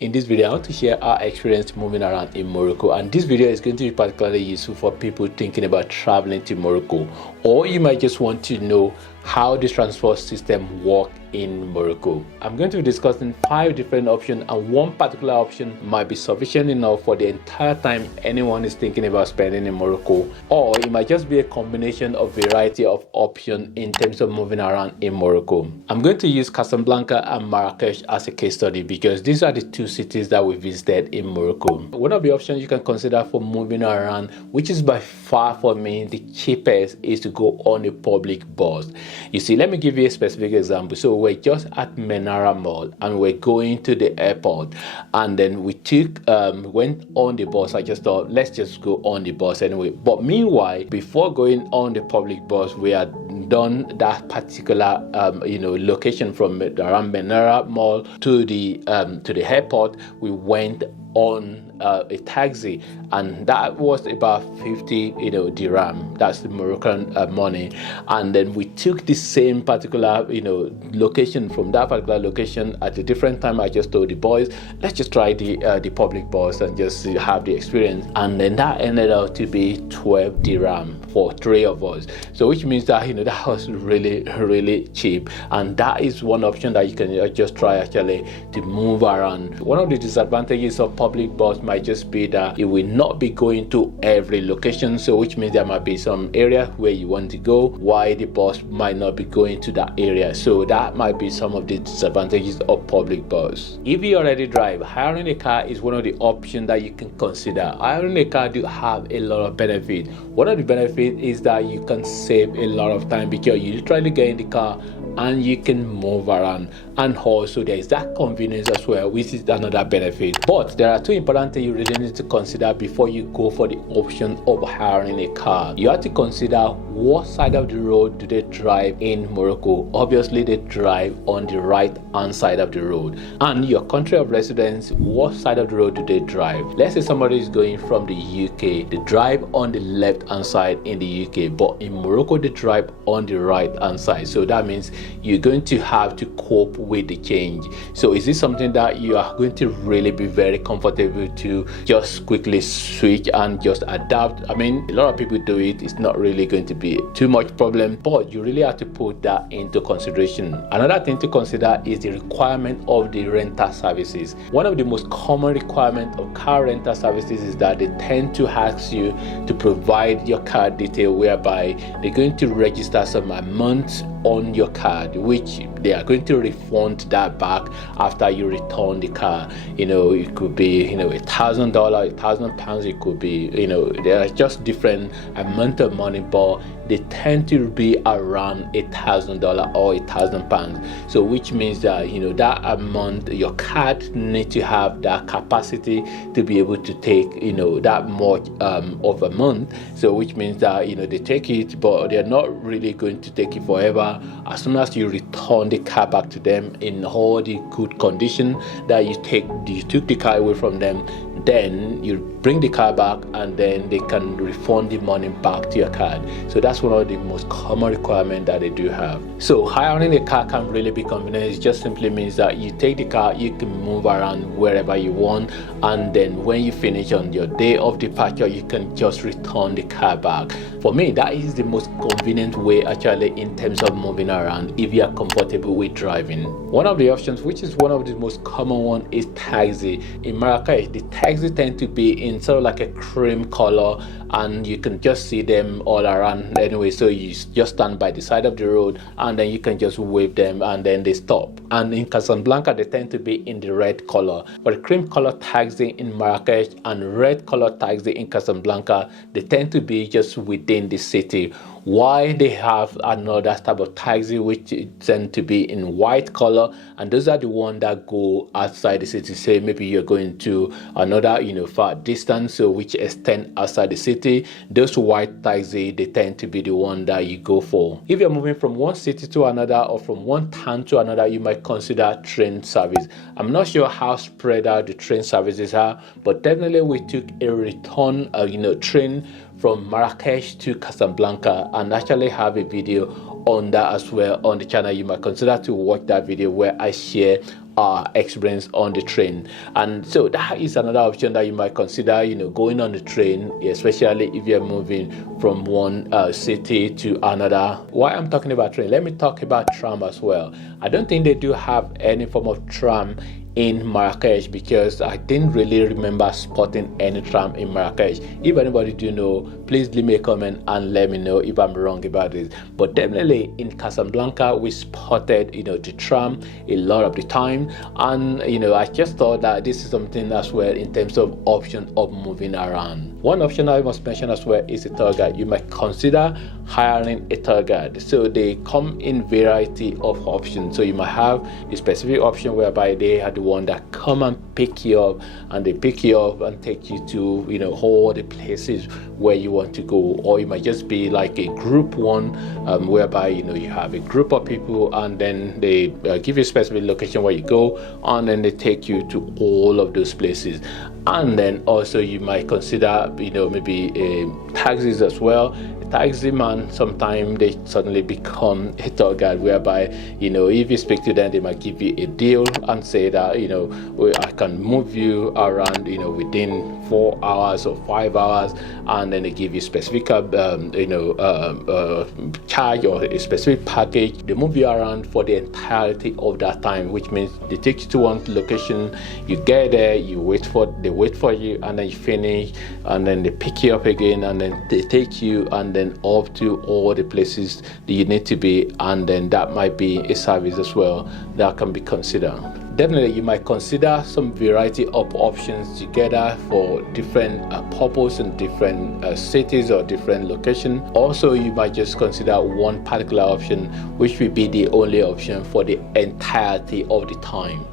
In this video, I want to share our experience moving around in Morocco, and this video is going to be particularly useful for people thinking about traveling to Morocco, or you might just want to know how the transport system works in Morocco. I'm going to be discussing 5 different options, and one particular option might be sufficient enough for the entire time anyone is thinking about spending in Morocco, or it might just be a combination of variety of options in terms of moving around in Morocco. I'm going to use Casablanca and Marrakesh as a case study because these are the 2 cities that we visited in Morocco. One of the options you can consider for moving around, which is by far for me the cheapest, is to go on a public bus. You see, let me give you a specific example. So we're just at Menara Mall and we're going to the airport, and then we went on the bus. I just thought, let's just go on the bus anyway. But meanwhile, before going on the public bus, we had done that particular location from around Menara Mall to the airport. We went on a taxi, and that was about 50 dirham, that's the Moroccan money. And then we took the same particular location. From that particular location at a different time, I just told the boys, let's just try the public bus and just have the experience, and then that ended up to be 12 dirham for 3 of us. So which means that that was really cheap, and that is one option that you can just try actually to move around. One of the disadvantages of public bus might just be that it will not be going to every location, so which means there might be some area where you want to go while the bus might not be going to that area. So that might be some of the disadvantages of public bus. If you already drive, hiring a car is one of the options that you can consider. Hiring a car do have a lot of benefits. One of the benefits is that you can save a lot of time because you literally get in the car and you can move around, and also there is that convenience as well, which is another benefit. But there are 2 important things you really need to consider before you go for the option of hiring a car. You have to consider what side of the road do they drive in Morocco. Obviously they drive on the right hand side of the road, and your country of residence, what side of the road do they drive? Let's say somebody is going from the UK, they drive on the left hand side in the UK, but in Morocco they drive on the right hand side. So that means you're going to have to cope with the change. So is this something that you are going to really be very comfortable to just quickly switch and just adapt? I mean, a lot of people do it, it's not really going to be too much problem, but you really have to put that into consideration. Another thing to consider is the requirement of the rental services. One of the most common requirements of car rental services is that they tend to ask you to provide your card detail, whereby they're going to register some amount on your card, which they are going to refund that back after you return the car. It could be $1,000, £1,000. It could be there are just different amount of money, but they tend to be around $1,000 or £1,000. So which means that that amount, your card need to have that capacity to be able to take that much of a month. So which means that they take it, but they're not really going to take it forever. As soon as you return the car back to them in all the good condition that you took the car away from them, then you bring the car back and then they can refund the money back to your card. So that's one of the most common requirements that they do have. So hiring a car can really be convenient. It just simply means that you take the car, you can move around wherever you want, and then when you finish on your day of departure, you can just return the car back. For me, that is the most convenient way actually in terms of moving around if you are comfortable with driving. One of the options, which is one of the most common one, is taxi. In Marrakesh, the taxi tend to be in sort of like a cream color, and you can just see them all around anyway. So you just stand by the side of the road and then you can just wave them and then they stop. And in Casablanca, they tend to be in the red color. But the cream color taxi in Marrakesh and red color taxi in Casablanca, they tend to be just within the city. Why they have another type of taxi which tend to be in white color, and those are the ones that go outside the city. Say maybe you're going to another far distance, so which extend outside the city. Those white taxi, they tend to be the one that you go for. If you're moving from one city to another or from one town to another, you might consider train service. I'm not sure how spread out the train services are, but definitely we took a return train from Marrakesh to Casablanca, and actually have a video on that as well on the channel. You might consider to watch that video where I share experience on the train. And so that is another option that you might consider, going on the train, especially if you're moving from one city to another. Why I'm talking about train, let me talk about tram as well. I don't think they do have any form of tram in Marrakesh, because I didn't really remember spotting any tram in Marrakesh. If anybody do know, please leave me a comment and let me know if I'm wrong about this. But definitely in Casablanca, we spotted the tram a lot of the time, and I just thought that this is something as well in terms of option of moving around. One option I must mention as well is a tour guide. You might consider hiring a tour guide. So they come in variety of options. So you might have a specific option whereby they are the one that come and pick you up, and they pick you up and take you to all the places where you want to go. Or you might just be like a group one, whereby you have a group of people, and then they give you a specific location where you go, and then they take you to all of those places. And then also you might consider maybe taxis as well. Taxi man, sometimes they suddenly become a tour guide, whereby if you speak to them, they might give you a deal and say that I can move you around within 4 hours or 5 hours, and then they give you specific charge or a specific package. They move you around for the entirety of that time, which means they take you to one location, you get there, they wait for you, and then you finish, and then they pick you up again, and then they take you and then up to all the places that you need to be. And then that might be a service as well that can be considered. Definitely you might consider some variety of options together for different purpose in different cities or different locations. Also, you might just consider one particular option, which will be the only option for the entirety of the time.